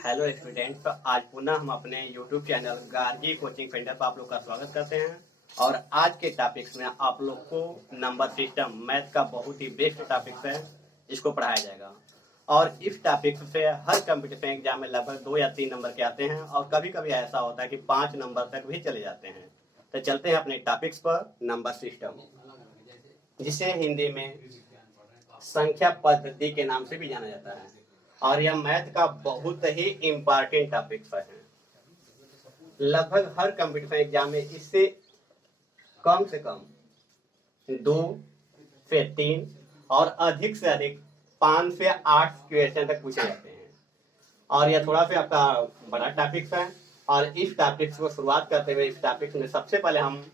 Hello student. तो आज पुनः हम अपने YouTube channel Gargi coaching centre पर आप लोग का स्वागत करते हैं। और आज के टॉपिक्स में आप लोग को नंबर सिस्टम मैथ का बहुत ही बेस्ट टॉपिक्स है, इसको पढ़ाया जाएगा। और इस टॉपिक्स से हर कंपटीशन एग्जाम में लगभग 2 या 3 नंबर के आते हैं और कभी कभी ऐसा होता है कि 5 नंबर तक भी चले जाते हैं। तो चलते हैं अपने टॉपिक्स पर। नंबर सिस्टम, जिसे हिंदी में संख्या पद्धति के नाम से भी जाना जाता है, और यह मैथ का बहुत ही इम्पोर्टेंट टॉपिक है। लगभग हर कंप्यूटर एग्जाम में इससे कम से कम 2 से 3 और अधिक से अधिक 5 से 8 क्वेश्चन तक पूछे जाते हैं। और यह थोड़ा सा आपका बड़ा टॉपिक है। और इस टॉपिक को शुरुआत करते हुए इस टॉपिक में सबसे पहले हम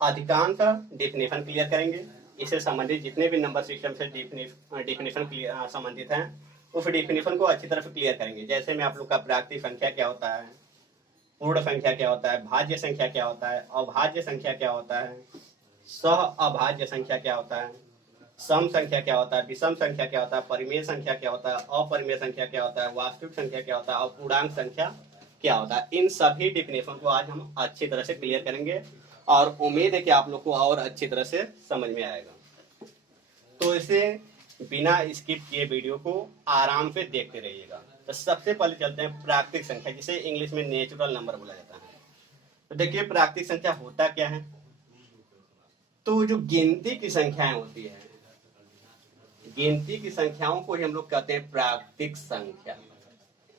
अधिकांश डेफिनेशन क्लियर करेंगे। इससे संबंधित जितने भी नंबर सिस्टम से डेफिनेशन संबंधित हैं उस डेफिनेशन को अच्छी तरह से क्लियर करेंगे। जैसे में आप लोग का प्राकृतिक संख्या क्या होता है, पूर्ण संख्या क्या होता है, भाज्य संख्या क्या होता है, अभाज्य संख्या क्या होता है, सह अभाज्य संख्या क्या होता है, सम संख्या क्या होता है, विषम संख्या क्या होता है, परिमेय संख्या क्या होता है, अपरिमेय संख्या क्या होता है, वास्तविक संख्या क्या होता है और पूर्णांक संख्या क्या होता है। इन सभी डेफिनेशन को आज हम अच्छी तरह से क्लियर करेंगे और उम्मीद है कि आप लोग को और अच्छी तरह से समझ में आएगा। तो इसे बिना स्किप किए वीडियो को आराम से देखते रहिएगा। तो सबसे पहले चलते हैं प्राकृतिक संख्या, जिसे इंग्लिश में नेचुरल नंबर बोला जाता है। तो देखिए प्राकृतिक संख्या होता क्या है। तो जो गिनती की संख्याएं होती है, गिनती की संख्याओं को ही हम लोग कहते हैं प्राकृतिक संख्या।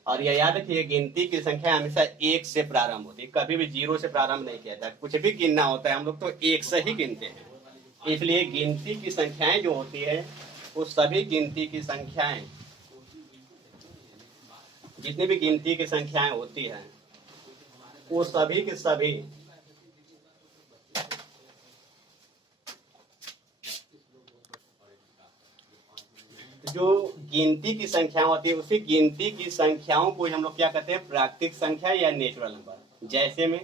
और यह याद रखिए, गिनती की संख्या हमेशा 1 से प्रारंभ होती है, कभी भी 0 से प्रारंभ नहीं किया जाता। कुछ भी गिनना होता है हम लोग तो 1 से ही गिनते हैं। इसलिए गिनती की संख्याएं जो होती है वो सभी गिनती की संख्याएं, जितनी भी गिनती की संख्याएं होती हैं वो सभी के सभी जो गिनती की संख्या होती है उसी गिनती की संख्याओं को हम लोग क्या कहते हैं, प्राकृतिक संख्या या नेचुरल नंबर। जैसे में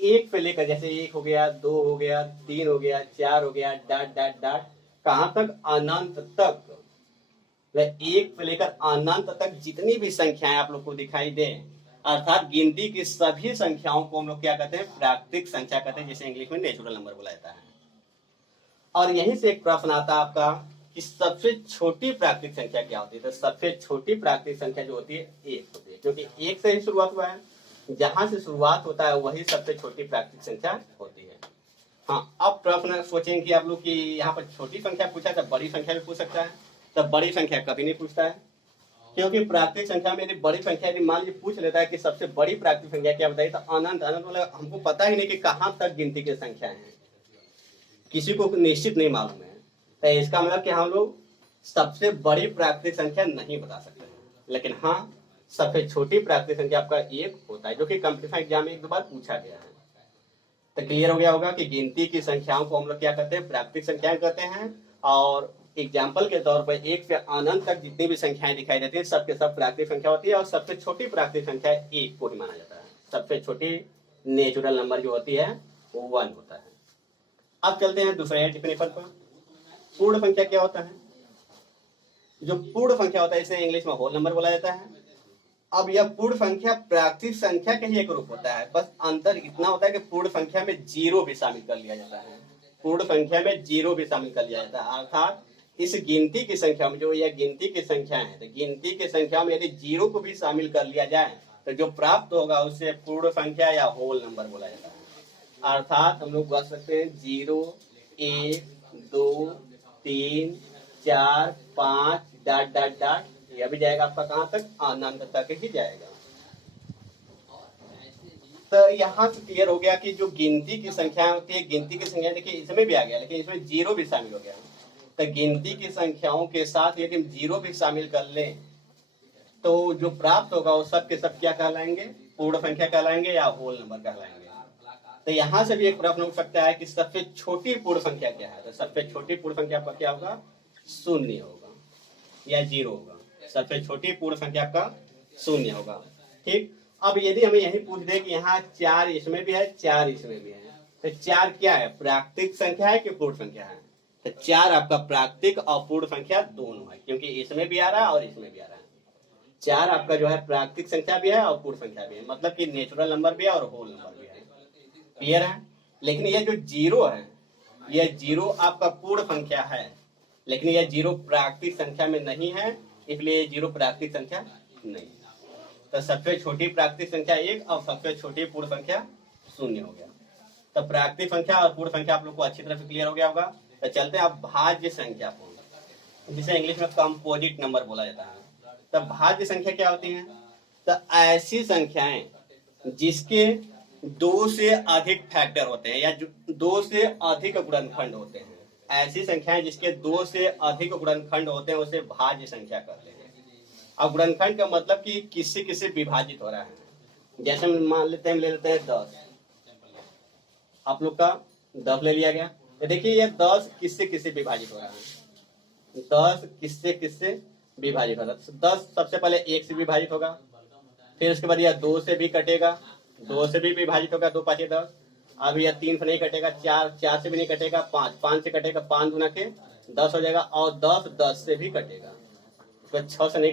1 पे लेकर, जैसे 1 हो गया, 2 हो गया, 3 हो गया, 4 हो गया, डॉट डॉट डॉट कहां तक, अनंत तक। 1 से लेकर अनंत तक जितनी भी संख्याएं आप लोग को दिखाई दे, अर्थात गिनती की सभी संख्याओं को हम लोग क्या कहते हैं, प्राकृतिक संख्या कहते हैं, जिसे इंग्लिश में नेचुरल नंबर बोला जाता है। और यहीं से एक प्रश्न आता है आपका कि सबसे छोटी प्राकृतिक संख्या क्या होती है। तो सबसे छोटी प्राकृतिक संख्या जो होती है 1 होती है, क्योंकि 1 से ही शुरुआत हुआ है। जहां से शुरुआत होता है वही सबसे छोटी प्राकृतिक संख्या होती है। हाँ, अब प्रश्न सोचेंगे कि आप लोग कि यहाँ पर छोटी संख्या पूछा तो बड़ी संख्या भी पूछ सकता है। तब बड़ी संख्या कभी नहीं पूछता है, क्योंकि प्राकृतिक संख्या में यदि बड़ी संख्या यदि मान लीजिए पूछ लेता है कि सबसे बड़ी प्राकृतिक संख्या क्या बताइए, तो अनंत अनंत मतलब हमको पता ही नहीं कि कहाँ तक गिनती की संख्या है, किसी को निश्चित नहीं मालूम है। तो इसका मतलब कि हम लोग सबसे बड़ी प्राकृतिक संख्या नहीं बता सकते हैं। लेकिन हाँ, सबसे छोटी प्राकृतिक संख्या आपका 1 होता है, जो कि कंपटीशन एग्जाम में 1-2 बार पूछा गया है। तो क्लियर हो गया होगा कि गिनती की संख्याओं को हम लोग क्या कहते हैं, प्राकृतिक संख्याएं कहते हैं। और एग्जाम्पल के तौर पर 1 से अनंत तक जितनी भी संख्याएं दिखाई देती है सबके सब प्राकृतिक संख्या होती है। और सबसे छोटी प्राकृतिक संख्या 1 को ही माना जाता है। सबसे छोटी नेचुरल नंबर जो होती है वो 1 होता है। अब चलते हैं दूसरे डेफिनेशन पर। पूर्ण संख्या क्या होता है। जो पूर्ण संख्या होता है इसे इंग्लिश में होल नंबर बोला जाता है। अब यह पूर्ण संख्या प्राकृतिक संख्या का ही एक रूप होता है, बस अंतर इतना होता है कि पूर्ण संख्या में 0 भी शामिल कर लिया जाता है। पूर्ण संख्या में 0 भी शामिल कर लिया जाता है, अर्थात इस गिनती की संख्या में जो यह गिनती की संख्या है, तो गिनती की संख्या में यदि 0 को भी शामिल कर लिया जाए तो जो प्राप्त होगा उससे पूर्ण संख्या या होल नंबर बोला जाता है। अर्थात हम लोग बता सकते हैं 0, 1, 2, 3, 4, 5 डॉट डॉट डॉट, यह भी जाएगा आपका कहां तक, अनंत तक ही जाएगा। तो यहाँ से क्लियर हो गया कि जो गिनती की संख्या होती है, गिनती की संख्या देखिए इसमें भी आ गया, लेकिन इसमें 0 भी शामिल हो गया। तो गिनती की संख्याओं के साथ यदि हम 0 भी शामिल कर लें तो जो प्राप्त होगा वो सब के सब क्या कहलाएंगे, पूर्ण संख्या कहलाएंगे या होल नंबर कहलाएंगे। तो यहाँ से भी एक प्रश्न हो सकता है कि सबसे छोटी पूर्ण संख्या क्या है। तो सबसे छोटी पूर्ण संख्या आपका क्या होगा, 0 होगा या 0 होगा। सबसे छोटी पूर्ण संख्या आपका 0 होगा। ठीक, अब यदि हमें यही पूछ दे कि यहाँ 4 इसमें भी है, 4 इसमें भी है, तो 4 क्या है, प्राकृतिक संख्या है कि पूर्ण संख्या है। तो 4 आपका प्राकृतिक और पूर्ण संख्या दोनों है, क्योंकि इसमें भी आ रहा है और इसमें भी आ रहा है। 4 आपका जो है प्राकृतिक संख्या भी है और पूर्ण संख्या भी है, मतलब कि नेचुरल नंबर भी है और होल नंबर भी है। क्लियर है? लेकिन ये जो 0 है, यह 0 आपका पूर्ण संख्या है, लेकिन यह 0 प्राकृतिक संख्या में नहीं है, इसलिए 0 प्राकृतिक संख्या नहीं। तो सबसे छोटी प्राकृतिक संख्या 1 और सबसे छोटी पूर्ण संख्या 0 हो गया। तो प्राकृतिक संख्या और पूर्ण संख्या आप लोग को अच्छी तरह से क्लियर हो गया होगा। तो चलते हैं अब भाज्य संख्या को, जिसे इंग्लिश में कंपोजिट नंबर बोला जाता है। तो भाज्य संख्या क्या होती है? तो ऐसी संख्याएं जिसके 2 से अधिक फैक्टर होते हैं या 2 से अधिक गुणनखंड होते हैं, ऐसी संख्याएं जिसके 2 से अधिक गुणनखंड होते हैं उसे भाज्य संख्या कहते हैं। अब गुणनखंड का मतलब कि किससे किससे विभाजित हो रहा है। जैसे मान लेते हैं, ले लेते हैं 10, आप लोग का 10 ले लिया गया। तो देखिए ये 10 किससे किससे विभाजित हो रहा है, 10 किससे किससे विभाजित हो रहा है। 10 सबसे पहले 1 से विभाजित होगा, फिर उसके बाद यह 2 से भी कटेगा, 2 से भी विभाजित होगा, 2 5 10। अब यह 3 से नहीं कटेगा, 4 से भी नहीं कटेगा, 5 से कटेगा, 5 गुना के 10 हो जाएगा, और 10 से भी कटेगा, 6 से नहीं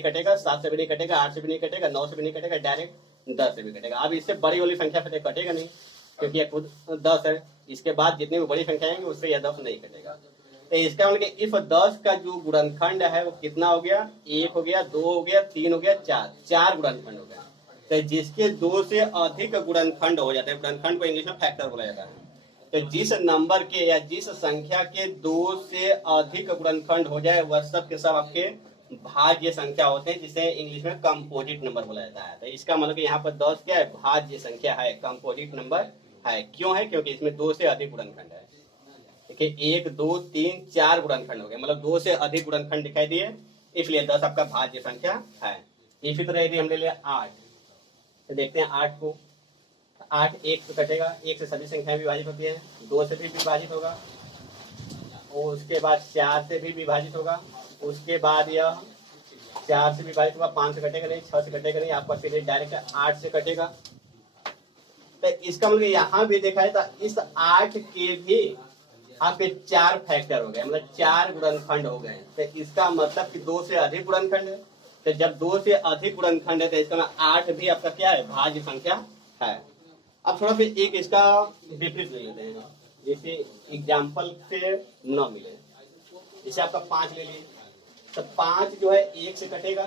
कटेगा, 7 से भी नहीं कटेगा, 8 से भी नहीं कटेगा, 9 से भी नहीं कटेगा, डायरेक्ट 10 से भी कटेगा। अब इससे बड़ी वाली संख्या से कटेगा नहीं, क्योंकि यह खुद 10 है। इसके बाद जितनी भी बड़ी संख्या आएंगी उससे यह 10 नहीं कटेगा। तो इसका मतलब इफ 10 का जो गुणनखंड है वो कितना हो गया, 1 हो गया, 2 हो गया, 3 हो गया, 4 गुणनखंड हो गया। तो जिसके 2 से अधिक गुणनखंड हो जाते हैं, गुणनखंड को इंग्लिश में फैक्टर बोला जाता है। तो जिस नंबर के या जिस संख्या के 2 से अधिक गुणनखंड हो जाए वह सब के सब आपके भाज्य संख्या होते हैं, जिसे इंग्लिश में कंपोजिट नंबर बोला जाता है। तो इसका मतलब यहाँ पर 10 क्या है, भाज्य संख्या है, कंपोजिट नंबर है। क्यों है? क्योंकि इसमें 2 से अधिक गुणनखंड है। देखिए 1 2 3 4 गुणनखंड हो गए, मतलब 2 से अधिक गुणनखंड दिखाई दिए, इसलिए 10 आपका भाज्य संख्या है। इसी तरह यदि हम ले लिया 8, तो देखते हैं 8 को, 8 1 से कटेगा, 1 से सभी संख्याएं विभाजित होती है, 2 से भी विभाजित होगा, और उसके बाद 4 से भी विभाजित होगा, उसके बाद यह 4 से विभाजित होगा, 5 से कटेगा नहीं, 6 से कटेगा नहीं, आपका सीधे डायरेक्ट 8 से कटेगा। तो इसका मतलब यहाँ भी देखा है, तो इस 8 के भी आपके 4 फैक्टर हो गए, मतलब 4 गुणनखंड हो गए। तो इसका मतलब कि 2 से अधिक गुणनखंड है। तो जब 2 से अधिक गुणनखंड है तो इसका मतलब 8 भी आपका क्या है, भाज्य संख्या है। अब थोड़ा फिर एक इसका विपरीत ले लेते हैं, जैसे एग्जाम्पल से न मिले, जैसे आपका 5 ले लिए, तो 5 जो है 1 से कटेगा,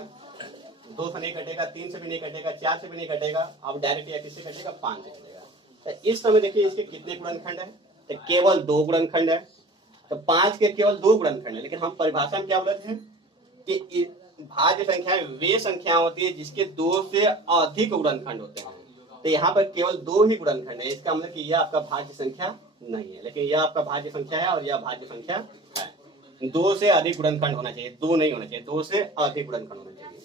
2 से नहीं कटेगा, 3 से भी नहीं कटेगा, 4 से भी नहीं कटेगा, अब डायरेक्ट या किससे कटेगा, 5 से कटेगा। तो इस समय देखिए इसके कितने गुणनखंड है, तो केवल 2 गुणनखंड है। तो 5 के केवल 2 गुणनखंड है, लेकिन हम परिभाषा में क्या बोलते हैं कि भाज्य संख्याएं वे संख्या होती है जिसके 2 से अधिक गुणनखंड होते हैं। तो यहाँ पर केवल 2 ही गुणनखंड है, इसका मतलब कि यह आपका भाज्य संख्या नहीं है, लेकिन यह आपका भाज्य संख्या है और यह भाज्य संख्या है। 2 से अधिक गुणनखंड होना चाहिए, 2 नहीं होना चाहिए, 2 से अधिक गुणनखंड होना चाहिए।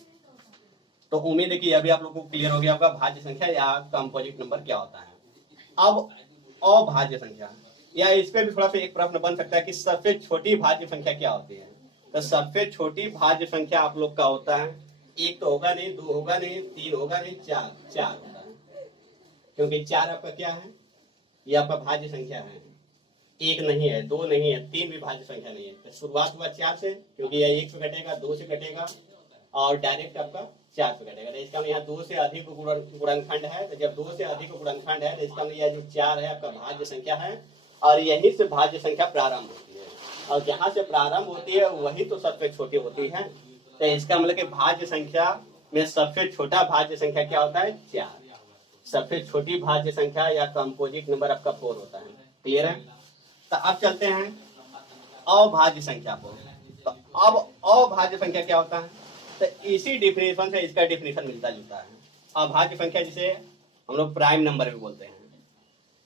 तो उम्मीद है कि अभी आप लोगों को क्लियर हो गया होगा भाज्य संख्या या कंपोजिट नंबर क्या होता है। अब अभाज्य संख्या, या इस पे भी थोड़ा सा एक प्रश्न बन सकता है कि सबसे छोटी भाज्य संख्या क्या होती है। तो सबसे छोटी भाज्य संख्या आप लोग का होता है, 1 तो होगा नहीं, 2 होगा नहीं, 3 होगा नहीं, 4 होता है। क्योंकि 4 आपका क्या है, ये आपका भाज्य संख्या है, 1 नहीं है, 2 नहीं है, 3 भी भाज्य संख्या नहीं है। तो शुरुआत हुआ 4 से, क्योंकि यह 1 से कटेगा, 2 से कटेगा और डायरेक्ट आपका 4 से कटेगा। तो इसका यहाँ 2 से अधिक गुणनखंड है। तो जब 2 से अधिक गुणनखंड है तो इसका यह जो 4 है आपका भाज्य संख्या है, और यहीं से भाज्य संख्या प्रारंभ होती है, और जहां से प्रारंभ होती है वही तो सबसे छोटी होती है। तो इसका मतलब कि भाज्य संख्या में सबसे छोटा भाज्य संख्या क्या होता है, 4। सबसे छोटी भाज्य संख्या या कंपोजिट नंबर आपका 4 होता है। क्लियर है? तो अब चलते हैं अभाज्य संख्या को। तो अब अभाज्य संख्या क्या होता है, तो इसी डिफिनेशन से इसका डिफिनेशन मिलता जुलता है। अभाज्य संख्या जिसे हम लोग प्राइम नंबर भी बोलते हैं।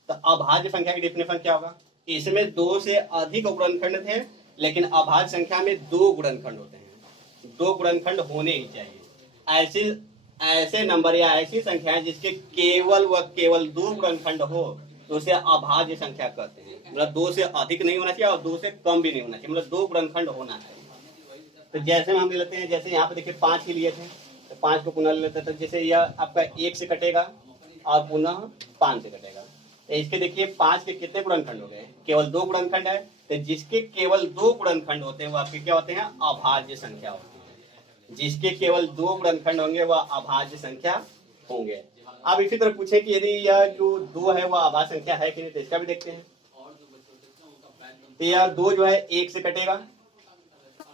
तो अभाज्य संख्या की डिफिनेशन क्या होगा, इसमें 2 से अधिक गुणनखंड थे, लेकिन अभाज्य संख्या में 2 गुणनखंड होते हैं, 2 गुणनखंड होने ही चाहिए। ऐसे नंबर या ऐसी संख्याएं जिसके केवल व केवल 2 गुणनखंड हो तो उसे अभाज्य संख्या कहते हैं। मतलब 2 से अधिक नहीं होना चाहिए और 2 से कम भी नहीं होना चाहिए, मतलब 2 गुणनखंड होना चाहिए। तो जैसे हम लेते हैं, जैसे यहाँ पे देखिए 5 ही लिए थे, तो 5 को पुनः लेते हैं, तो जैसे यह आपका 1 से कटेगा और पुनः 5 से कटेगा। तो इसके देखिए 5 के कितने गुणनखंड हो गए, केवल 2 गुणनखंड है। तो जिसके केवल 2 गुणनखंड होते हैं वो आपके क्या होते हैं, अभाज्य संख्या होती है। जिसके केवल 2 गुणनखंड होंगे वह अभाज्य संख्या होंगे। अब इसी तरह पूछे कि यदि यह जो 2 है वह अभाज्य संख्या है कि नहीं, तो इसका भी देखते हैं। तो यह 2 जो है 1 से कटेगा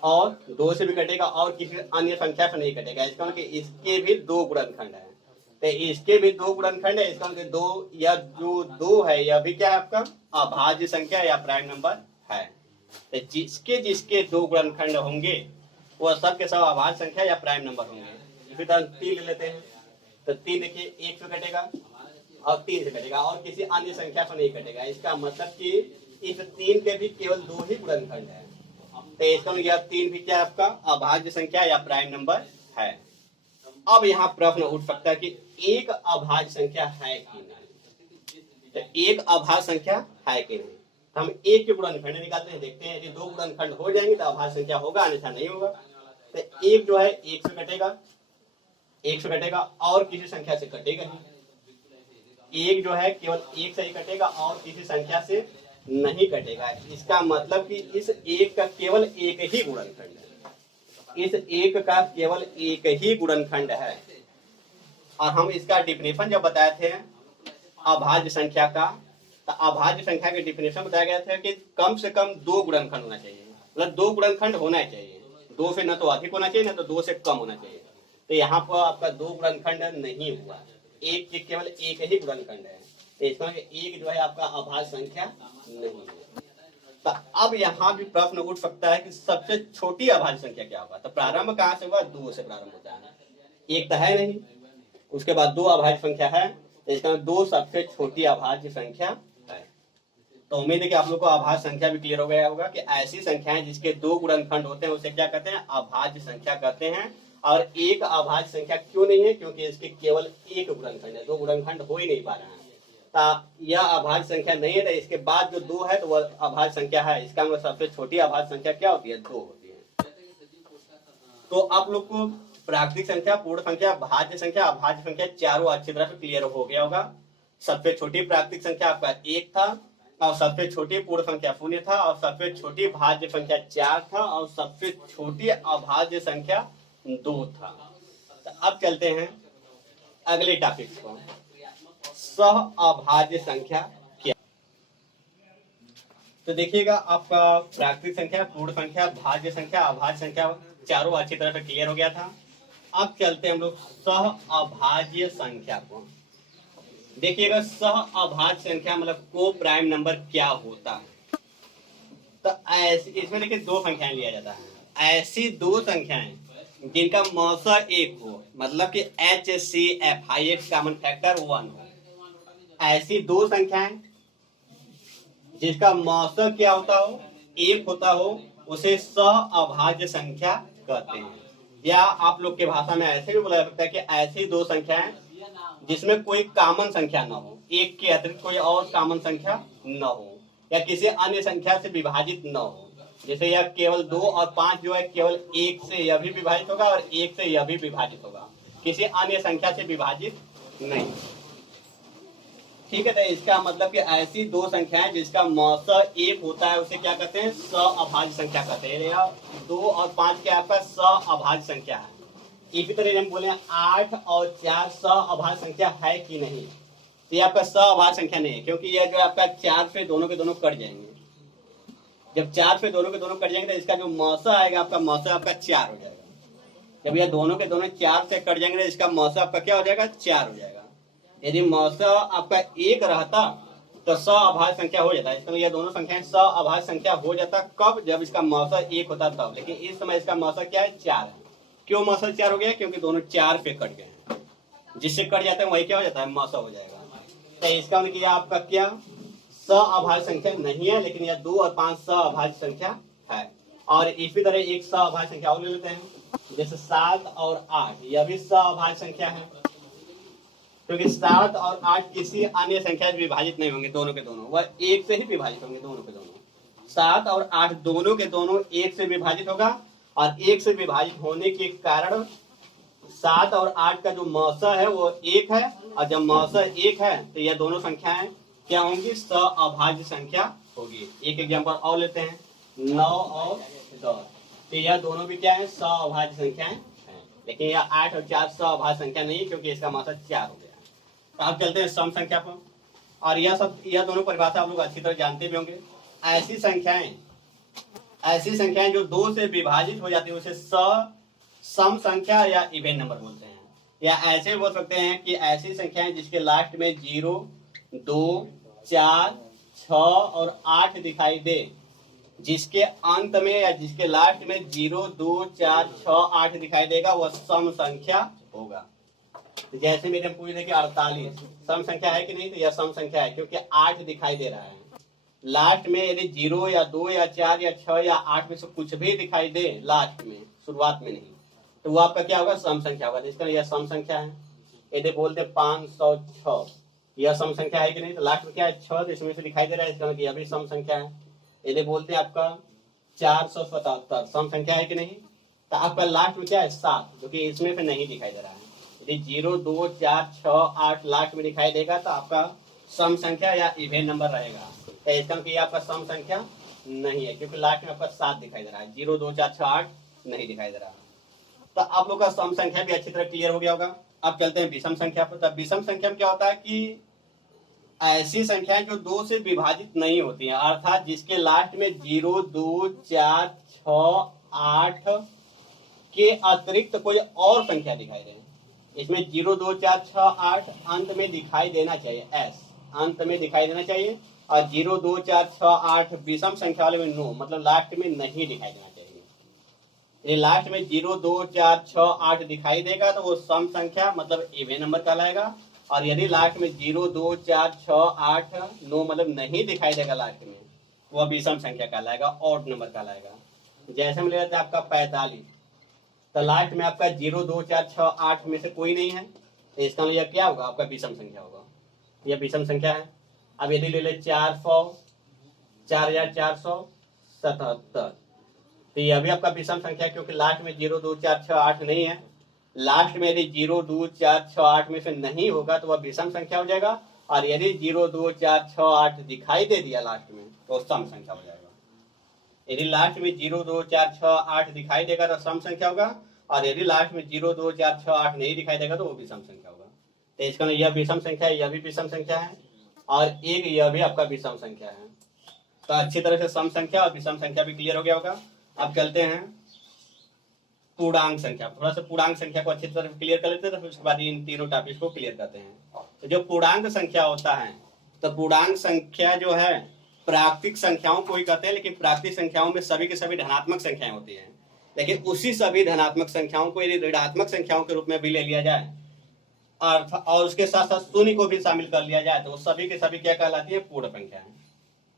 और 2 से भी कटेगा और किसी अन्य संख्या से नहीं कटेगा। इसका मतलब इसके भी 2 गुणनखंड है, तो इसके भी 2 गुणनखंड है। इसका मतलब 2, या जो 2 है यह भी क्या है आपका अभाज्य संख्या या प्राइम नंबर है। तो जिसके जिसके 2 गुणनखंड होंगे वह सब के सब अभाज्य संख्या या प्राइम नंबर होंगे। इसी तरह 3 ले लेते हैं, तो 3 देखिए 1 से कटेगा और 3 से कटेगा और किसी अन्य संख्या से नहीं कटेगा। इसका मतलब कि इस 3 के भी केवल 2 ही गुणनखंड है, तो इसका मतलब 3 भी क्या आपका अभाज्य संख्या या प्राइम नंबर है। अब यहाँ प्रश्न उठ सकता है कि एक अभाज्य संख्या है कि नहीं, तो एक अभाज्य संख्या है कि नहीं, तो हम एक के गुणनखंड निकालते हैं, देखते हैं यदि 2 गुणनखंड हो जाएंगे तो अभाज्य संख्या होगा, अन्यथा नहीं होगा। तो एक जो है 1 से कटेगा, 1 से कटेगा और किसी संख्या से कटेगा ही। एक जो है केवल 1 से ही कटेगा और किसी संख्या से नहीं कटेगा। इसका मतलब कि इस एक का केवल एक ही गुणनखंड है, इस एक का केवल एक ही गुणनखंड है। और हम इसका डिफिनेशन जब बताए थे अभाज्य संख्या का, तो अभाज्य संख्या के डिफिनेशन बताया गया था कि कम से कम 2 गुणनखंड होना चाहिए, मतलब 2 गुणनखंड होना चाहिए, 2 से न तो अधिक होना चाहिए न तो 2 से कम होना चाहिए। तो यहाँ पर आपका 2 गुणनखंड नहीं हुआ, एक के केवल एक ही गुणनखंड है, तो इसमें एक जो है आपका अभाज्य संख्या नहीं है। तो अब यहाँ भी प्रश्न उठ सकता है कि सबसे छोटी अभाज्य संख्या क्या होगा। तो प्रारंभ कहाँ से हुआ, 2 से प्रारंभ होता है, एक तो है नहीं, उसके बाद 2 अभाज्य संख्या है, तो इसका 2 सबसे छोटी अभाज्य संख्या है। तो उम्मीद है कि आप लोग को अभाज्य संख्या भी क्लियर हो गया होगा कि ऐसी संख्याएं जिसके 2 गुणनखंड होते हैं उसे क्या कहते हैं, अभाज्य संख्या कहते हैं। और एक अभाज्य संख्या क्यों नहीं है, क्योंकि इसके केवल एक गुणनखंड है, 2 गुणनखंड हो ही नहीं पा रहा है। यह अभाज्य संख्या नहीं है, तो इसके बाद जो 2 है तो वह अभाज्य संख्या है। इसका मतलब सबसे छोटी अभाज्य संख्या क्या होती है, 2 होती है। तो आप लोग को प्राकृतिक संख्या, पूर्ण संख्या, भाज्य संख्या, अभाज्य संख्या चारों अच्छी तरह से क्लियर हो गया होगा। सबसे छोटी प्राकृतिक संख्या आपका 1 था और सबसे छोटी पूर्ण संख्या 0 था और सबसे छोटी भाज्य संख्या 4 था और सबसे छोटी अभाज्य संख्या 2 था। तो अब चलते हैं अगले टॉपिक को, सह अभाज्य संख्या क्या। तो देखिएगा आपका प्राकृतिक संख्या, पूर्ण संख्या, भाज्य संख्या, अभाज्य संख्या चारों अच्छी तरह से क्लियर हो गया था। अब चलते हैं हम लोग सह अभाज्य संख्या को। देखिएगा सह अभाज्य संख्या मतलब को प्राइम नंबर क्या होता है। तो ऐसे इसमें देखिए 2 संख्याएं लिया जाता है, ऐसी 2 संख्याएं जिनका मौसा 1 हो, मतलब कि HCF हाईएस्ट कॉमन फैक्टर 1 हो। ऐसी 2 संख्याएं जिसका मौसा क्या होता हो, 1 होता हो, उसे सह अभाज्य संख्या कहते हैं। या आप लोग के भाषा में ऐसे भी बोला जा सकता है कि ऐसी 2 संख्याएं जिसमें कोई कॉमन संख्या न हो, 1 के अतिरिक्त कोई और कॉमन संख्या न हो या किसी अन्य संख्या से विभाजित न हो। जैसे यह केवल 2 और 5 जो है केवल 1 से यह भी विभाजित होगा और 1 से यह भी विभाजित होगा, किसी अन्य संख्या से विभाजित नहीं। ठीक है, तो इसका मतलब कि ऐसी 2 संख्याएं जिसका मौसा 1 होता है उसे क्या कहते हैं, सह अभाज्य संख्या कहते हैं। या 2 और 5 क्या आपका सह अभाज्य संख्या है। इसी तरह हम बोले 8 और 4 सह अभाज्य संख्या है कि नहीं, तो ये आपका सह अभाज्य संख्या नहीं है, क्योंकि यह जो आपका 4 से दोनों के दोनों कट जाएंगे। जब 4 से दोनों के दोनों कट जाएंगे तो इसका जो मौसा आएगा आपका मौसा आपका 4 हो जाएगा। जब यह दोनों के दोनों 4 से कट जाएंगे तो इसका मौसा आपका क्या हो जाएगा, 4 हो जाएगा। यदि मौसा आपका 1 रहता तो सह अभाज्य संख्या हो जाता है। इसमें यह दोनों संख्याएं सह अभाज्य संख्या हो जाता कब, जब इसका मौसा 1 होता तब। लेकिन इस समय इसका मौसा क्या है, 4 है। क्यों मौसा 4 हो गया, क्योंकि दोनों 4 पे कट गए हैं। जिससे कट जाता है वही क्या हो जाता है, मौसा हो जाएगा। तो इसका मतलब आपका क्या सह अभाज्य संख्या नहीं है, लेकिन यह 2 और 5 सह अभाज्य संख्या है। और इसी तरह एक सह अभाज्य संख्या और ले लेते हैं, जैसे 7 और 8, यह भी सह अभाज्य संख्या है, क्योंकि 7 और 8 किसी अन्य संख्या से विभाजित नहीं होंगे, दोनों के दोनों वह 1 से ही विभाजित होंगे। दोनों के दोनों 7 और 8 दोनों के दोनों 1 से विभाजित होगा और 1 से विभाजित होने के कारण 7 और 8 का जो मौसा है वो 1 है, और जब मौसा 1 है तो यह दोनों संख्याएं क्या होंगी, सह अभाज्य संख्या होगी। एक एग्जांपल और लेते हैं, 9 और 10, तो यह दोनों भी क्या है, सह अभाज्य संख्याएं हैं। लेकिन यह 8 और 4 सभाज्य संख्या नहीं है क्योंकि इसका मात्रा 4 हो गया। तो अब चलते हैं सम संख्या पर। और यह दोनों परिभाषा आप लोग अच्छी तरह जानते भी होंगे। ऐसी संख्याएं जो 2 से विभाजित हो जाती है उसे सम संख्या या इवेन नंबर बोलते हैं। या ऐसे बोल सकते हैं कि ऐसी संख्याएं जिसके लास्ट में 0, 2, 4, 6 और 8 दिखाई दे, जिसके अंत में या जिसके लास्ट में 0, 2, 4, 6, 8 दिखाई देगा वह सम संख्या होगा। तो जैसे मेरे पूछ रहे कि 48 सम संख्या है कि नहीं, तो यह सम संख्या है क्योंकि 8 दिखाई दे रहा है। लास्ट में यदि 0 या 2 या 4 या 6 या 8 में से कुछ भी दिखाई दे लास्ट में, शुरुआत में नहीं, तो वो आपका क्या होगा, सम संख्या होगा। इसका यह सम संख्या है। यदि बोलते 506 यह सम संख्या है कि नहीं, तो लास्ट में क्या है 6, तो इसमें से दिखाई दे रहा है, इसका मतलब यह भी सम संख्या है। यदि बोलते हैं आपका 477 सम संख्या है कि नहीं, तो आपका लास्ट में क्या है 7, जो कि इसमें से नहीं दिखाई दे रहा है। यदि 0, 2, 4, 6, 8 लास्ट में दिखाई देगा तो आपका सम संख्या या इवेन नंबर रहेगा। तो इसका मतलब आपका सम संख्या नहीं है क्योंकि लास्ट में आपका 7 दिखाई दे रहा है, 0, 2, 4, 6, 8 नहीं दिखाई दे रहा। तो आप लोग का सम संख्या भी अच्छी तरह क्लियर हो गया होगा। अब चलते हैं विषम संख्या पर। तब विषम संख्या में क्या होता है कि ऐसी संख्याएं जो 2 से विभाजित नहीं होती हैं, अर्थात जिसके लास्ट में 0, 2, 4, 6, 8 के अतिरिक्त कोई और संख्या दिखाई दे। इसमें 0, 2, 4, 6, 8 अंत में दिखाई देना चाहिए, एस अंत में दिखाई देना चाहिए। और 0, 2, 4, 6, 8 विषम संख्या वाले में नो, मतलब लास्ट में नहीं दिखाई देना चाहिए। ये लास्ट में 0, 2, 4, 6, 8 दिखाई देगा तो वो सम संख्या मतलब इवेन नंबर कहलाएगा। और यदि लास्ट में 0, 2, 4, 6, 8 नो मतलब नहीं दिखाई देगा लास्ट में, वह विषम संख्या कहलाएगा, ऑड नंबर कहलाएगा। जैसे हम ले लेते हैं आपका 45, तो लास्ट में आपका 0, 2, 4, 6, 8 में से कोई नहीं है, तो इसका मतलब क्या होगा, आपका विषम संख्या होगा। यह विषम संख्या है। अब यदि ले ले 4477, तो यह भी आपका विषम संख्या क्योंकि लास्ट में 0, 2, 4, 6, 8 नहीं है। लास्ट में यदि 0, 2, 4, 6, 8 में से नहीं होगा तो वह विषम संख्या हो जाएगा। और यदि 0, 2, 4, 6, 8 दिखाई दे दिया लास्ट में तो सम संख्या हो जाएगा। यदि लास्ट में 0, 2, 4, 6, 8 दिखाई देगा तो सम संख्या होगा। और यदि लास्ट में 0, 2, 4, 6, 8 नहीं दिखाई देगा तो वो विषम संख्या होगा। तो इसका यह विषम संख्या है, यह भी विषम संख्या है, और एक यह भी आपका विषम संख्या है। तो अच्छी तरह से सम संख्या और विषम संख्या भी क्लियर हो गया होगा। अब चलते हैं पूर्णांक संख्या। थोड़ा सा पूर्णांक संख्या को अच्छी तरह से क्लियर कर लेते हैं, तो फिर उसके बाद इन तीनों टॉपिक को क्लियर करते हैं। तो जो पूर्णांक संख्या होता है, तो पूर्णांक संख्या जो है प्राकृतिक संख्याओं को ही कहते हैं, लेकिन प्राकृतिक संख्याओं में सभी के सभी धनात्मक संख्याएं होती हैं। लेकिन उसी सभी धनात्मक संख्याओं को यदि ऋणात्मक संख्याओं के रूप में भी ले लिया जाए और उसके साथ साथ शून्य को भी शामिल कर लिया जाए तो सभी के सभी क्या कहलाती है, पूर्ण संख्याएं।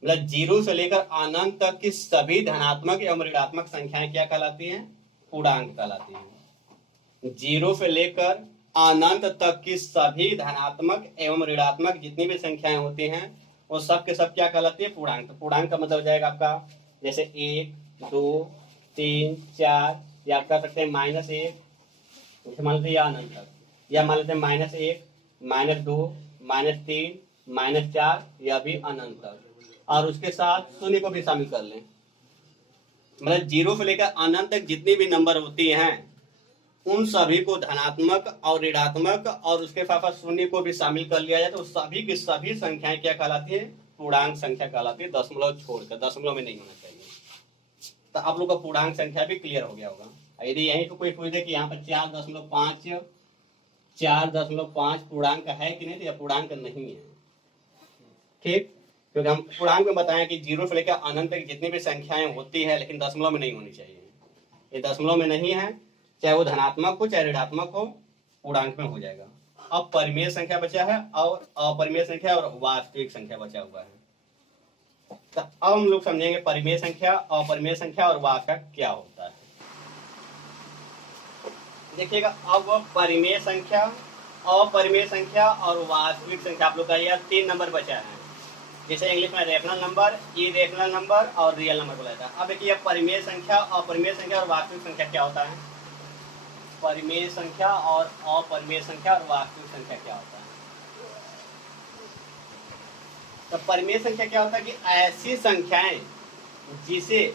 मतलब 0 से लेकर अनंत तक की सभी धनात्मक एवं ऋणात्मक संख्याएं क्या कहलाती हैं, पूर्णांक कहलाती हैं। 0 से लेकर अनंत तक की सभी धनात्मक एवं ऋणात्मक जितनी भी संख्याएं होती हैं वो सब के सब क्या कहलाती है, पूर्णांक। तो पूर्णांक का मतलब हो जाएगा आपका जैसे 1, 2, 3, 4, या आप कह सकते हैं -1, जैसे मान लेते हैं अनंत तक, या मान लेते हैं -1, -2, -3, -4, या भी अनंत तक, और उसके साथ शून्य को भी शामिल कर लें। मतलब 0 से लेकर अनंत तक जितनी भी नंबर होती हैं उन सभी को धनात्मक और ऋणात्मक और उसके साथ शून्य को भी शामिल कर लिया जाए तो सभी की सभी संख्याएं क्या कहलाती है, पूर्णांक संख्या कहलाती है, दशमलव छोड़कर, दशमलव में नहीं होना चाहिए। तो आप लोग का पूर्णांक संख्या भी क्लियर हो गया होगा। यदि यहीं तो कोई पूछ दे कि यहाँ पर 4.5 पूर्णांक है कि नहीं, तो यह पूर्णांक नहीं है, ठीक। क्योंकि हम पूर्णांक में बताएं कि 0 से लेकर अनंत तक जितनी भी संख्याएं होती है लेकिन दशमलव में नहीं होनी चाहिए। ये दशमलव में नहीं है, चाहे वो धनात्मक हो चाहे ऋणात्मक हो, पूर्णांक में हो जाएगा। अब परिमेय संख्या बचा है और अपरिमेय संख्या और वास्तविक संख्या बचा हुआ है। तो अब हम लोग समझेंगे परिमेय संख्या, अपरिमेय संख्या और वास्तविक क्या होता है। देखिएगा, अब परिमेय संख्या, अपरिमेय संख्या और वास्तविक संख्या आप लोग का यह 3 नंबर बचा है। जैसे इंग्लिश में रेशनल नंबर, इरेशनल नंबर और रियल नंबर बोला जाता है। अब देखिए परिमेय संख्या, अपरिमेय संख्या और वास्तविक संख्या क्या होता है। परिमेय संख्या और अपरिमेय संख्या और वास्तविक संख्या क्या होता है। तो परिमेय संख्या क्या होता है कि ऐसी संख्याएं जिसे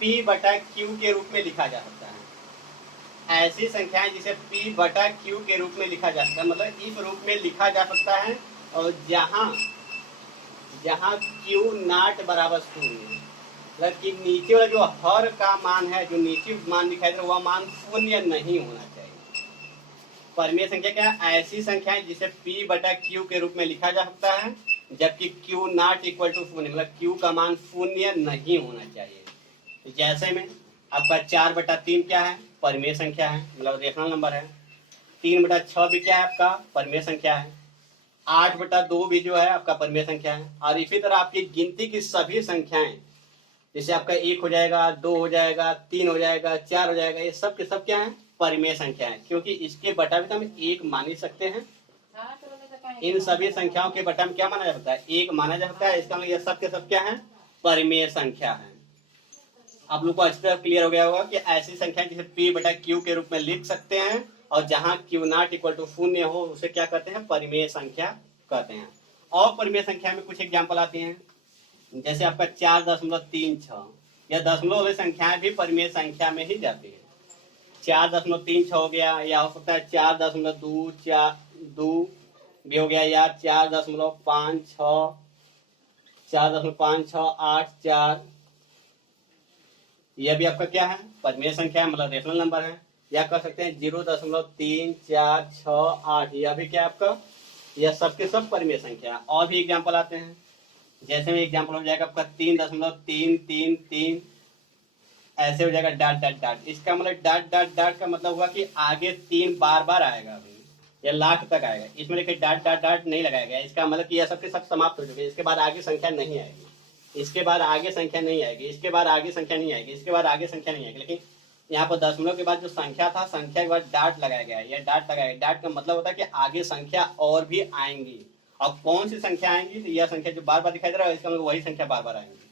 P/Q के रूप में लिखा जा सकता है। ऐसी संख्या है जिसे P बटा Q के रूप में लिखा जा सकता है, मतलब इस रूप में लिखा जा सकता है, और जहां जहां Q नॉट बराबर शून्य, मतलब कि नीचे वाला जो हर का मान है, जो नीचे मान दिखाई दे रहा है, वह मान शून्य नहीं होना चाहिए। परिमेय संख्या क्या है? ऐसी संख्या है जिसे P बटा Q के रूप में लिखा जा सकता है, जबकि Q नॉट इक्वल टू शून्य, मतलब Q का मान शून्य नहीं होना चाहिए। जैसे में आपका 4/3 क्या है? परिमेय संख्या है, मतलब रेशनल नंबर है। 3/6 भी क्या है? आपका परिमेय संख्या है। 8/2 भी जो है आपका परिमेय संख्या है। और इसी तरह आपकी गिनती की सभी संख्याएं, जैसे आपका 1 हो जाएगा, 2 हो जाएगा, 3 हो जाएगा, 4 हो जाएगा, ये सब के सब क्या है? परिमेय संख्या है, क्योंकि इसके बटा भी तो हम 1 मान ही सकते हैं। इन सभी संख्याओं के बटा में क्या माना जा सकता है? 1 माना जा सकता है। इसका मतलब ये सब के सब क्या है? परिमेय संख्या है। आप लोग को अच्छी तरह क्लियर हो गया होगा कि ऐसी संख्या जिसे P बटा Q के रूप में लिख सकते हैं, और जहां Q नॉट इक्वल टू शून्य हो, उसे क्या कहते हैं? परिमेय संख्या कहते हैं। और परिमेय संख्या में कुछ एग्जाम्पल आते हैं, जैसे आपका 4.36, या दशमलव वाली संख्याएं भी परिमेय संख्या में ही जाती है। 4.36 हो गया, या हो सकता है 4.2 भी हो गया, या 4.56, 4.5684, यह भी आपका क्या है? परिमेय संख्या है, मतलब रेशनल नंबर है। या कह सकते हैं 0.3468, यह भी क्या है आपका? यह सबके सब परिमेय संख्या। और भी एग्जाम्पल आते हैं, जैसे में एग्जाम्पल हो जाएगा आपका 3.333, ऐसे हो जाएगा डॉट डॉट डॉट। इसका मतलब डॉट डॉट डॉट का मतलब हुआ कि आगे 3 बार बार आएगा, अभी या लाख तक आएगा। इसमें देखिए डॉट डॉट डॉट नहीं लगाया गया, इसका मतलब कि यह सबके सब समाप्त हो चुके हैं। इसके बाद आगे संख्या नहीं आएगी, इसके बाद आगे संख्या नहीं आएगी, इसके बाद आगे संख्या नहीं आएगी, इसके बाद आगे संख्या नहीं आएगी। लेकिन यहाँ पर दशमलव के बाद जो संख्या था, संख्या के बाद डॉट लगाया गया है, या डॉट लगाया गया। डॉट का मतलब होता है कि आगे संख्या और भी आएंगी। और कौन सी संख्या आएंगी? तो यह संख्या जो बार बार दिखाई दे रहा है, इसका मतलब वही संख्या बार बार आएंगी।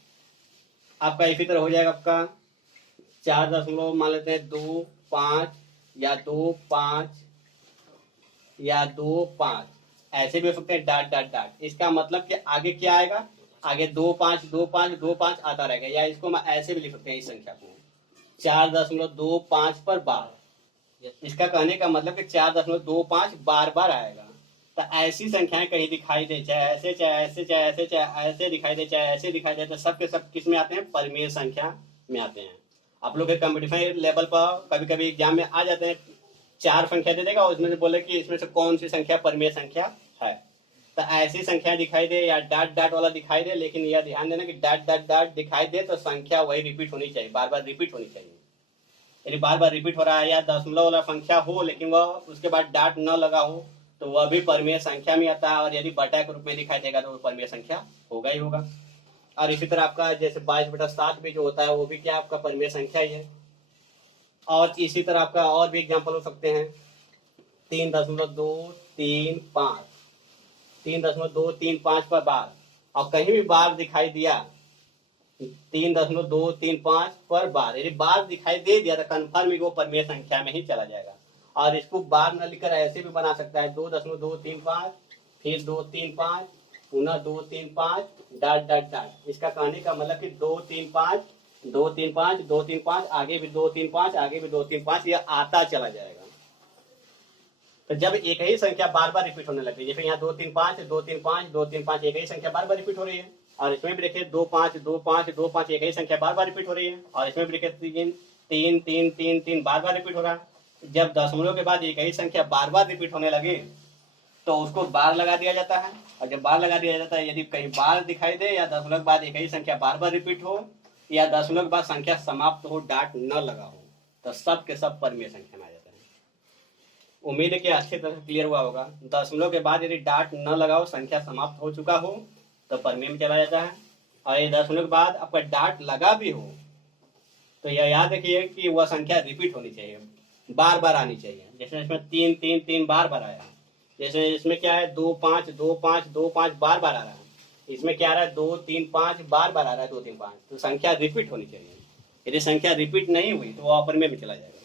आपका इसी तरह हो जाएगा आपका 4 मान लेते हैं 2.5, या 2.5, या 2.5, ऐसे भी हो सकते हैं डॉट डॉट डॉट। इसका मतलब कि आगे क्या आएगा? आगे 2.5 2.5 2.5 आता रहेगा। या इसको मैं ऐसे भी लिख सकते हैं, इस संख्या को 4.25 पर बार। इसका कहने का मतलब कि 4.25 बार बार आएगा। तो ऐसी संख्याएं कहीं दिखाई दे, चाहे ऐसे चाहे ऐसे चाहे ऐसे चाहे ऐसे दिखाई दे, चाहे ऐसे दिखाई दे, तो सब के सब किस में आते हैं? परिमेय संख्या में आते हैं। आप लोग के कंपटीशन लेवल पर कभी कभी एग्जाम में आ जाते हैं, 4 संख्या दे देगा और उसमें से बोले कि इसमें से कौन सी संख्या परिमेय संख्या है। तो ऐसी संख्या दिखाई दे, या डॉट डॉट वाला दिखाई दे, लेकिन यह ध्यान देना कि डॉट डॉट डॉट दिखाई दे तो संख्या वही रिपीट होनी चाहिए, बार बार रिपीट होनी चाहिए। यदि बार बार रिपीट हो रहा है, या दशमलव वाला संख्या हो लेकिन वह उसके बाद डॉट न लगा हो, तो वह भी परिमेय संख्या में आता है। और यदि बटा के रूप में दिखाई देगा तो वो परिमेय संख्या होगा ही होगा। और इसी तरह आपका जैसे 22/7 भी जो होता है, वो भी क्या आपका परिमेय संख्या ही है। और इसी तरह आपका और भी एग्जाम्पल हो सकते हैं, 3.235, 3.235 पर बार, और कहीं भी बार दिखाई दिया 3.235 पर बार, यदि बार दिखाई दे दिया तो कन्फर्म वो परिमेय संख्या में ही चला जाएगा। और इसको बार न लिखकर ऐसे भी बना सकता है, 2.235, फिर 235, पुनः 235 डॉट डॉट डॉट। इसका कहने का मतलब कि 235 235 235, आगे भी 235, आगे भी 235, यह आता चला जाएगा। तो जब एक ही संख्या बार बार रिपीट होने लगती है, जैसे यहाँ 235 235 235, एक ही संख्या बार बार रिपीट हो रही है। और इसमें भी देखिए 25 25 25, एक ही संख्या बार बार रिपीट हो रही है। और इसमें भी देखिए 3 3 3 3 बार बार रिपीट हो रहा है। जब दशमलव के बाद एक ही संख्या बार बार रिपीट होने लगे तो उसको बार लगा दिया जाता है। और जब बार लगा दिया जाता है, यदि कहीं बार दिखाई दे, या दशमलव के बाद एक ही संख्या बार बार रिपीट हो, या दशमलव के बाद संख्या समाप्त हो, डॉट न लगा हो, तो सब के सब परिमेय संख्या में आ जाता है। उम्मीद है कि अच्छी तरह से क्लियर हुआ होगा। दशमलव के बाद यदि डॉट न लगाओ, संख्या समाप्त हो चुका हो, तो परिमेय में चला जाता है। और यदि दशमलव के बाद आपका डॉट लगा भी हो, तो यह याद रखिए कि वह संख्या रिपीट होनी चाहिए, बार बार आनी चाहिए। जैसे इसमें 3 3 3 बार बार आया, जैसे इसमें क्या है 2 5 2 5 2 5 बार बार आ रहा है, इसमें क्या आ रहा है 2 3 5 बार बार आ रहा है, 2 3 5, तो संख्या रिपीट होनी चाहिए। यदि संख्या रिपीट नहीं हुई तो वह अपरिमेय में चला जाएगा।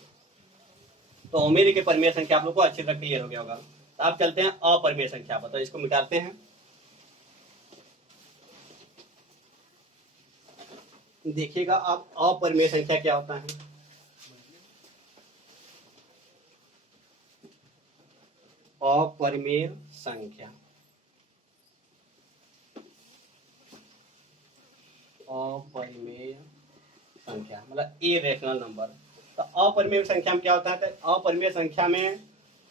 तो उम्मीद है कि परिमेय संख्या आप लोग को अच्छी तरह क्लियर हो गया होगा। तो आप चलते हैं अपरिमेय संख्या पर, तो इसको मिटाते हैं। देखिएगा आप अपरिमेय संख्या क्या होता है। अपरिमेय संख्या, अपरिमेय संख्या मतलब इरेशनल नंबर। तो अपरिमेय संख्या में क्या होता है? तो अपरिमेय संख्या में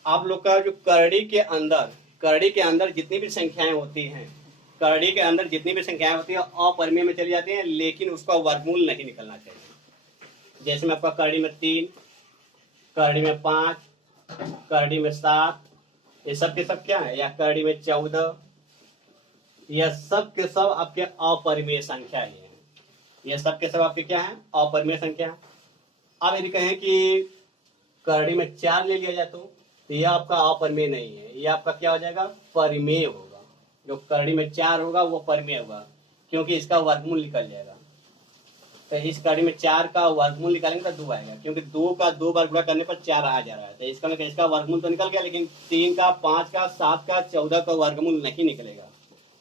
आप लोग का जो करड़ी के अंदर जितनी भी संख्याएं होती हैं, करड़ी के अंदर जितनी भी संख्याएं होती हैं अपरिमेय में चली जाती हैं, लेकिन उसका वर्गमूल नहीं निकलना चाहिए। जैसे में आपका करड़ी में 3, करड़ी में 5, करड़ी में 7, ये सब के सब क्या है? या करड़ी में 14, यह सब के सब आपके अपरिमेय संख्या ही है। यह सब के सब आपके क्या है? अपरिमेय संख्या। अब यदि कहें कि करड़ी में 4 ले लिया जाए तो यह आपका अपरिमेय नहीं है, यह आपका क्या हो जाएगा? परिमेय होगा। जो करड़ी में 4 होगा वो परिमेय होगा, क्योंकि इसका वर्गमूल निकल जाएगा। तो इस करड़ी में 4 का वर्गमूल निकालेंगे तो 2 आएगा, क्योंकि 2 का 2 बार गुणा करने पर 4 आ जा रहा है। तो इसका मतलब इसका वर्गमूल तो निकल गया, लेकिन 3 का, 5 का, 7 का, 14 का वर्गमूल नहीं निकलेगा।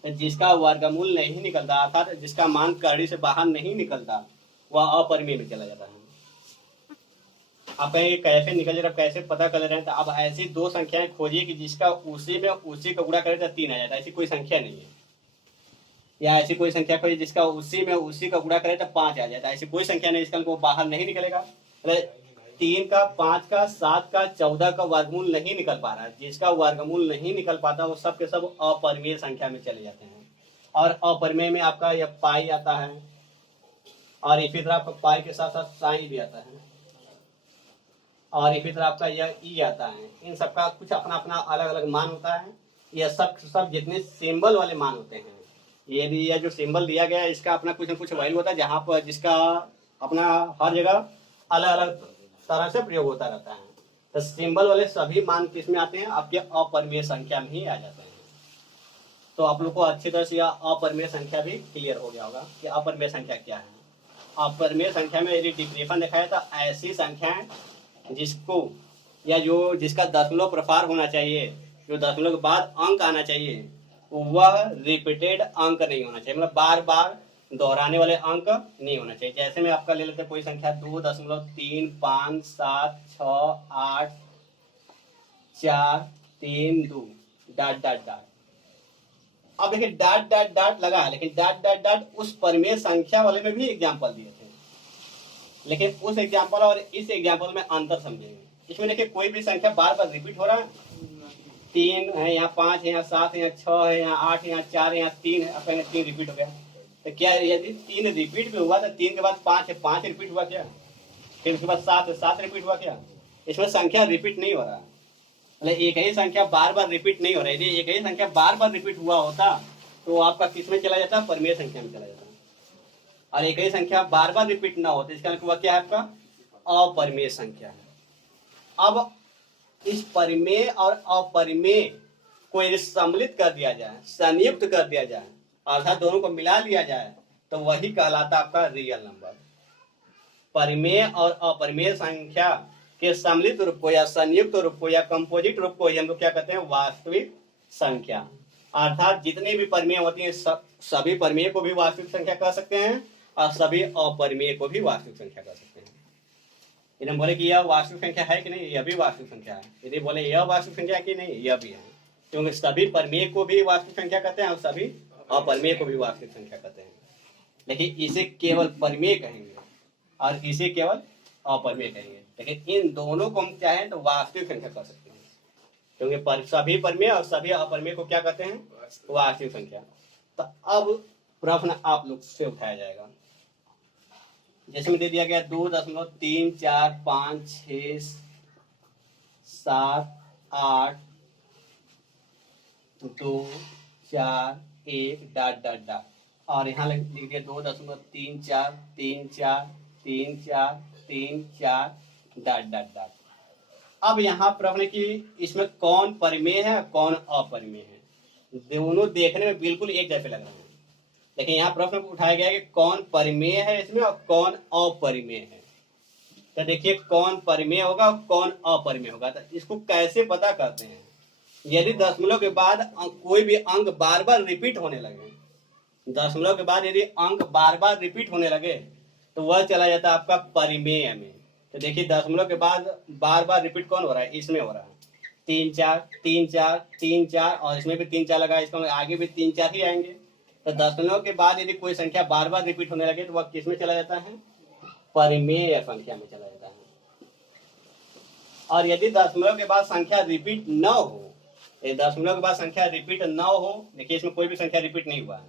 तो जिसका वर्गमूल नहीं निकलता, अर्थात जिसका मान करड़ी से बाहर नहीं निकलता, वह अपरिमेय में चला जाता है। आप कहेंगे कैसे निकल जाए, कैसे पता कर रहे हैं? तो अब ऐसी दो संख्याएं खोजिए कि जिसका उसी में उसी का गुणा करें तो 3 आ जाता है। ऐसी कोई संख्या नहीं है। या ऐसी कोई संख्या खोजिए जिसका उसी में उसी का गुणा करें तो 5 आ जाता है। ऐसी कोई संख्या नहीं, इसका वो बाहर नहीं निकलेगा। 3 का, 5 का, 7 का, 14 का वर्गमूल नहीं निकल पा रहा है। जिसका वर्गमूल नहीं निकल पाता वो सब के सब अपरिमेय संख्या में चले जाते हैं। और अपरिमेय में आपका यह पाई आता है, और इसी तरह आपका पाई के साथ साथ साई भी आता है, और इसी तरह आपका यह ई आता है। इन सबका कुछ अपना अपना अलग अलग मान होता है। यह सब जितने सिंबल वाले मान होते हैं, यदि यह जो सिंबल दिया गया है इसका अपना कुछ न कुछ वैल्यू होता है, जहाँ पर जिसका अपना हर जगह अलग अलग तरह से प्रयोग होता रहता है। तो सिंबल वाले सभी मान किस में आते हैं? आपके अपरिमेय संख्या में ही आ जाते हैं। तो आप लोग को अच्छी तरह से यह अपरिमेय संख्या भी क्लियर हो गया होगा कि अपरिमेय संख्या क्या है। अपरिमेय संख्या में यदि डिफिनेशन देखा है तो ऐसी संख्याएं जिसको या जो जिसका दशमलव प्रसार होना चाहिए, जो दशमलव के बाद अंक आना चाहिए, वह रिपीटेड अंक नहीं होना चाहिए, मतलब बार बार दोहराने वाले अंक नहीं होना चाहिए। जैसे में आपका ले लेते हैं कोई संख्या 2.3576843 डॉट डॉट डॉट। अब देखिए डॉट डॉट डॉट लगा है, लेकिन डॉट डॉट डॉट उस परिमेय संख्या वाले में भी एग्जाम्पल दिए थे, लेकिन उस एग्जाम्पल और इस एग्जाम्पल में अंतर समझेंगे। इसमें देखिए कोई भी संख्या बार बार रिपीट हो रहा है। 3 है, यहाँ 5 है, यहाँ 7 है, यहाँ 6 है, यहाँ 8 है, यहाँ 4 है, यहाँ 3 है। अब 3 रिपीट हो गया, तो क्या यदि 3 रिपीट भी हुआ तो 3 के बाद 5 है, 5 रिपीट हुआ क्या? फिर उसके बाद 7 है, 7 रिपीट हुआ क्या? इसमें संख्या रिपीट नहीं हो रहा, मतलब एक ही संख्या बार बार रिपीट नहीं हो रहा है। यदि एक ही संख्या बार बार रिपीट हुआ होता तो आपका किस में चला जाता? परिमेय संख्या में चला जाता। और एक ही संख्या बार बार रिपीट ना होती, इसका मतलब क्या है? आपका अपरिमेय संख्या है। अब इस परिमेय और अपरिमेय को यदि सम्मिलित कर दिया जाए, संयुक्त कर दिया जाए, अर्थात दोनों को मिला लिया जाए, तो वही कहलाता आपका रियल नंबर। परिमेय और अपरिमेय संख्या के सम्मिलित रूप को या संयुक्त रूप को या कंपोजिट रूप को हम लोग क्या कहते हैं? वास्तविक संख्या। अर्थात जितनी भी परिमेय होती है सभी परिमेय को भी वास्तविक संख्या कह सकते हैं, और सभी अपरिमेय को भी वास्तविक संख्या कह सकते हैं। यदि बोले कि यह वास्तविक संख्या है कि नहीं, यह भी वास्तविक संख्या है। यदि बोले यह वास्तविक संख्या है कि नहीं, यह भी है, क्योंकि सभी परिमेय को भी वास्तविक संख्या कहते हैं और सभी अपरिमेय को भी वास्तविक संख्या कहते हैं। लेकिन इसे केवल परिमेय कहेंगे और इसे केवल अपरिमेय कहेंगे, लेकिन इन दोनों को हम चाहें तो वास्तविक संख्या कह सकते हैं, क्योंकि सभी परिमेय और सभी अपरिमेय को क्या कहते हैं? वास्तविक संख्या। तो अब प्रश्न आप लोग से उठाया जाएगा, जैसे में दे दिया गया 2.345678241 डॉट डॉट डॉट, और यहाँ लिख दिया 2.34343434 डॉट डॉट डॉट। अब यहाँ प्रश्न कि इसमें कौन परिमेय है कौन अपरिमेय है? दोनों देखने में बिल्कुल एक जैसे लग रहे हैं, लेकिन यहाँ प्रश्न उठाया गया है कि कौन परिमेय है इसमें और कौन अपरिमेय है। तो देखिए कौन परिमेय होगा और कौन अपरिमेय होगा, तो इसको कैसे पता करते हैं? यदि दशमलव के बाद कोई भी अंक बार बार रिपीट होने लगे, दशमलव के बाद यदि अंक बार बार रिपीट होने लगे तो वह चला जाता है आपका परिमेय में। तो देखिए दशमलव के बाद बार बार रिपीट कौन हो रहा है? इसमें हो रहा है। 3 4 3 4 3 4 और इसमें भी 3 4 लगा, इसका मतलब आगे भी 3 4 ही आएंगे। तो दशमलव के बाद यदि कोई संख्या बार बार रिपीट होने लगे तो वह किस में चला जाता है? परिमेय संख्या में चला जाता है। और यदि दशमलव के बाद संख्या रिपीट न हो, दशमलव के बाद संख्या रिपीट न हो, देखिए इसमें कोई भी संख्या रिपीट नहीं हुआ है,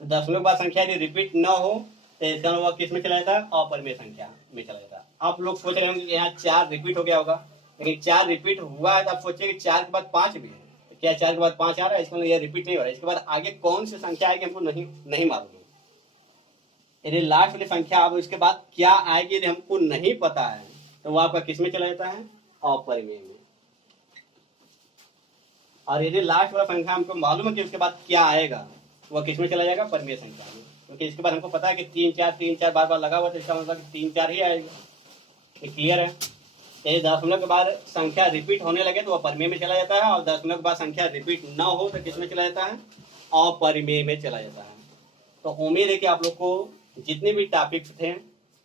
तो दशमलव के बाद संख्या यदि रिपीट न हो तो इसका मतलब किस में चला जाता है? अपरिमेय संख्या में चला जाता है। आप लोग सोच रहे होंगे कि यहाँ 4 रिपीट हो गया होगा, लेकिन 4 रिपीट हुआ है तो आप सोचिए कि 4 के बाद 5 भी है, तो क्या 4 के बाद 5 आ रहा है? इसका मतलब यह रिपीट नहीं हो रहा है। इसके बाद आगे कौन सी संख्या आएगी हमको नहीं मालूम है। यदि लास्ट वाली संख्या अब इसके बाद क्या आएगी यदि हमको नहीं पता है तो वो आपका किस में चला जाता है? अपरिमेय में। और यदि लास्ट वाला संख्या हमको मालूम है कि उसके बाद क्या आएगा, वह किस में चला जाएगा? परिमेय संख्या में। क्योंकि इसके बाद हमको पता है कि 3 4 बार बार लगा हुआ, तो इसका मतलब 3 4 ही आएगा। ये क्लियर है? यदि दशमलव के बाद संख्या रिपीट होने लगे तो वह परिमेय में चला जाता है, और दशमलव के बाद संख्या रिपीट न हो तो किस में चला जाता है? अपरिमेय में चला जाता है। तो उम्मीद है कि आप लोग को जितने भी टॉपिक्स थे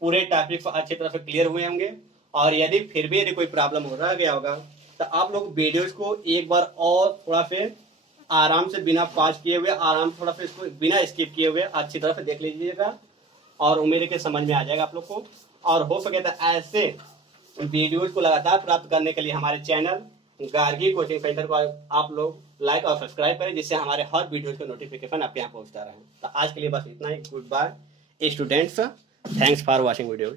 पूरे टॉपिक्स अच्छी तरह से क्लियर हुए होंगे। और यदि फिर भी यदि कोई प्रॉब्लम हो रह गया होगा तो आप लोग वीडियोस को एक बार और थोड़ा से आराम से बिना पॉज किए हुए, आराम थोड़ा सा इसको बिना स्किप किए हुए अच्छी तरह से देख लीजिएगा, और उम्मीद है कि समझ में आ जाएगा आप लोग को। और हो सके तो ऐसे वीडियोज को लगातार प्राप्त करने के लिए हमारे चैनल गार्गी कोचिंग सेंटर को आप लोग लाइक और सब्सक्राइब करें, जिससे हमारे हर वीडियोज का नोटिफिकेशन आपके यहाँ पहुँचता रहे। तो आज के लिए बस इतना ही। Good bye students, thanks for watching video.